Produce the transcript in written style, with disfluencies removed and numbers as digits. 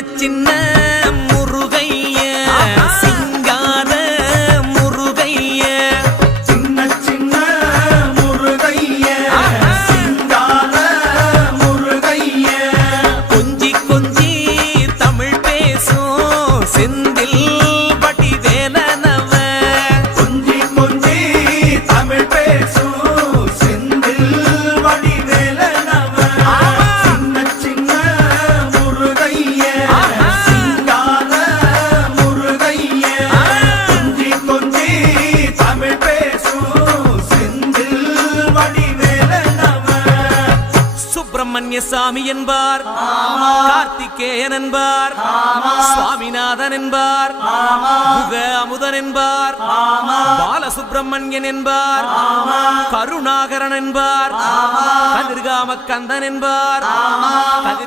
சின்ன முருகைய சிங்கார முருகைய சின்ன சின்ன முருகைய சிங்கார முருகைய கொஞ்சி கொஞ்சி தமிழ் பேசும் செந்தில் வடிவேலனவ கொஞ்சி கொஞ்சி தமிழ் பேசும் செந்தில் வடிவேலனவ சின்ன சின்ன முருகைய சிங்கார முருகைய கொஞ்சி கொஞ்சி தமிழ் பேசும் செந்தில் வடிவேலனவ சுப்பிரமணிய சாமி என்பார், கார்த்திகேயன் என்பார், சுவாமிநாதன் என்பார், முக அமுதன் என்பார், பாலசுப்பிரமணியன் என்பார், கருணாகரன் என்பார், கதிர்காம கந்தன் என்பார்.